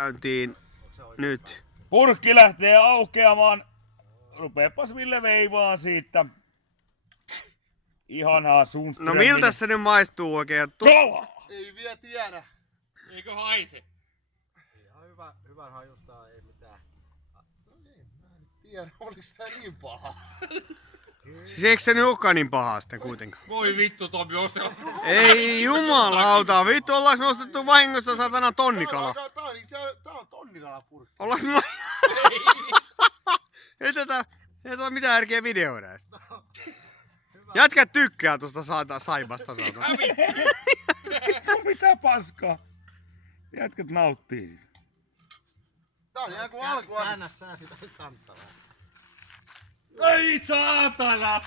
Käyntiin nyt. Purkki lähtee aukeamaan. Rupeepas Ville veivaa siitä. Ihanaa Sundströmin. No miltä se nyt maistuu oikein? Kalaa! Ei vielä tiedä. Eikö haise? Ihan hyvän hajusta, ei mitään. No niin, mä en tiedä, oliks tää niin paha. Siis eikö se nyt olekaan niin pahaa sitten kuitenkaan? Voi vittu Tomi, Ei jumalauta, vittu ollaanko me ostettu vahingossa satana tonnikala? Tää on tonnikalapurkki. Ollaanko me... Ei tätä ole mitään järkeä videoida edes. Jätkät tykkää tuosta saibasta. Mitä paskaa? Jätkät nauttii. Tää on ihan kuin alkuasu. Käännä sä sitä kantavaa. Ei saatana!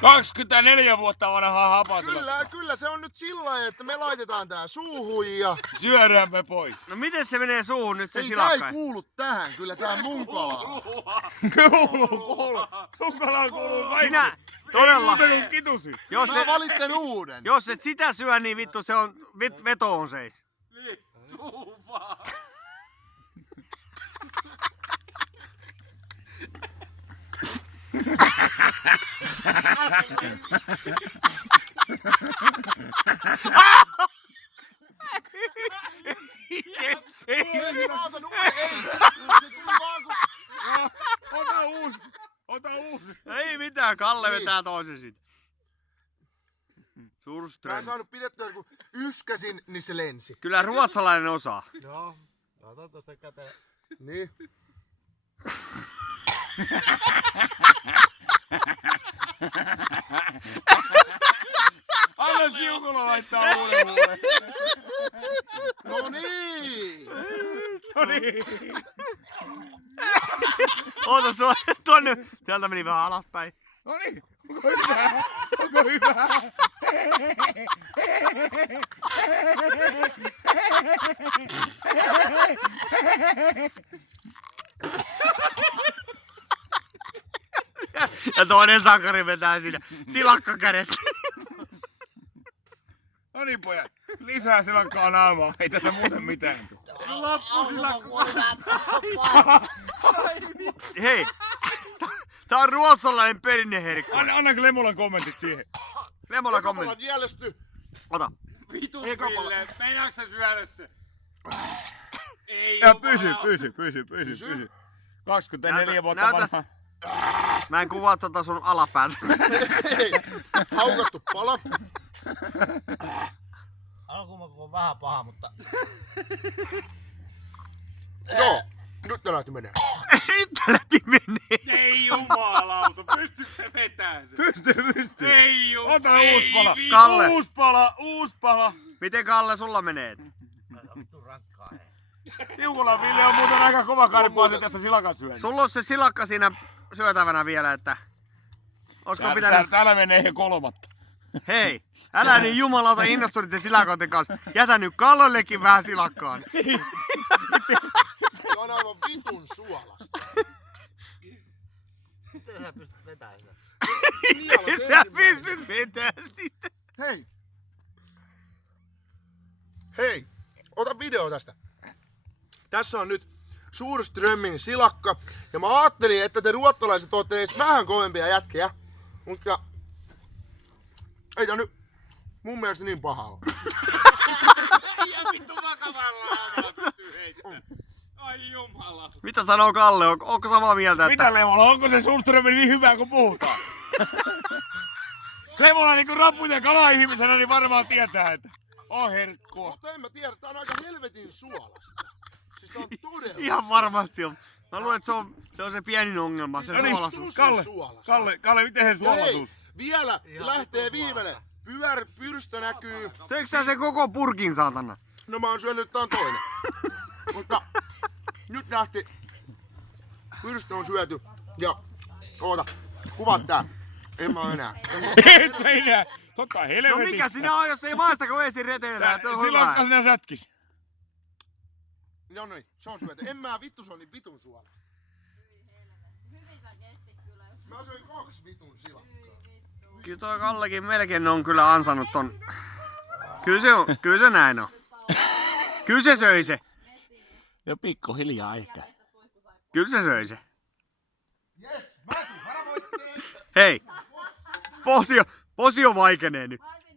24 vuotta vanha hapasella. Kyllä se on nyt sillä lailla, että me laitetaan tää suuhun ja... Syödään me pois. No miten se menee suuhun nyt se Ei, silakka? tää ei kuulu tähän, kyllä tää mun kala. Kuuluu. Sun kalaan kuuluu kaikki. Sinä todella. Ei muuta kuin kitusi. Mä valitten uuden. Jos et sitä syö, niin vittu se on, veto on seis. Niin, tuu vaan. Ota uusi. Ei mitään, Kalle Niin. vetää toisen sit. Mä en Surström. saanut pidettyä, kun yskäsin, niin se lensi. Kyllä ruotsalainen osaa. Joo. Ota tosta käteen. Niin. Anna Siukola laittaa uuden huulen. No niin! No niin. Ootas tuonne. Sieltä meni vähän alaspäin. No niin. Onko hyvä? Onko hyvä? Ja toinen sankari vetää siinä silakka kädessä. No niin pojat. Lisää silakkaa naamaa. Ei tästä muuten mitään. Hei. Tää on ruotsalainen perinneherkku. Anna Lemolan kommentit siihen. Lemola Kommentti. kommentti. Jäljesty. Ota. Vitu Ei kapala. Ville, meinaatko sä syödä se? Ei Ja jumala. pysy. 24 vuotta näytä- vanha. Mä en kuvaa tota sun alapäätä. Hei, haukattu pala. Alkumaku on vähän paha, mutta... Joo, nyt tää lähti menee. Nyt tää lähti menee. Ei jumalauta, pystytkö sä vetää sen? Pystyy. Ei jumalauta. Ota uusi pala. Kalle. Uusi pala. Miten Kalle sulla menee? Vittu rankkaa hei. Tiukola Ville on muuten aika kova karppaasi tässä silakan syönnissä. Sulla on se silakka siinä syötävänä vielä, että... Olisiko pitänyt... Täällä menee ihan kolmatta. Hei, älä niin jumalauta innostu niiden silakoiden kanssa. Jätä nyt Kallellekin vähän silakkaan. Se on aivan vitun suolasta. Miten sä pystyt vetämään sitä? Nielas Sä ensimmäinen. pystyt vetämään sitä. Hei. Hei, ota video tästä. Tässä on nyt Surströmmin silakka. Ja mä ajattelin, että te ruottalaiset ootte edes vähän kovempia jätkiä. Mutta ei tää nyt mun mielestä niin paha ole. Ja vittu vakavalla pystyy heittämään. Ai jumala. Mitä sanoo Kalle? Onko samaa mieltä, että... Mitä Lemola? Onko se Sundström niin hyvä kuin puhutaan? Lemola niinku rappuja kala-ihmisenä niin varmaan tietää, että on herkkua. Mutta en mä tiedä, tää on aika helvetin suolasta. Siis tää on todella Ihan varmasti on. Mä luulen, että se on se pienin ongelma, se No niin, suolaisuus. Kalle, miten se Ja hei, suolaisuus? vielä Ihan lähtee vitun viimeinen. Pyrstö näkyy. Söikö sä se koko purkin, saatana? No mä oon syönyt, tää on toinen. Mutta nyt lähti. Pyrstö on syöty. Ja oota, kuvat tää. En mä oo enää. Et sä enää. Totta No helvetistä. mikä sinä on, jos ei maista kovesti reteillä? Silloin sinä sätkis. No niin, se on syöty. En mä vittu, se on niin vitun suola. Hyvin sä kestit kyllä. Mä söin 2 vitun silakkaa. Kyllä toi Kallekin melkein on kyllä ansannut ton. Kyllä se näin on. Kyllä se söi se. Ja pikkuhiljaa ehkä. Kyllä se söi se. Yes, Mäki, varavoitteen! Hei! Posio vaikenee nyt.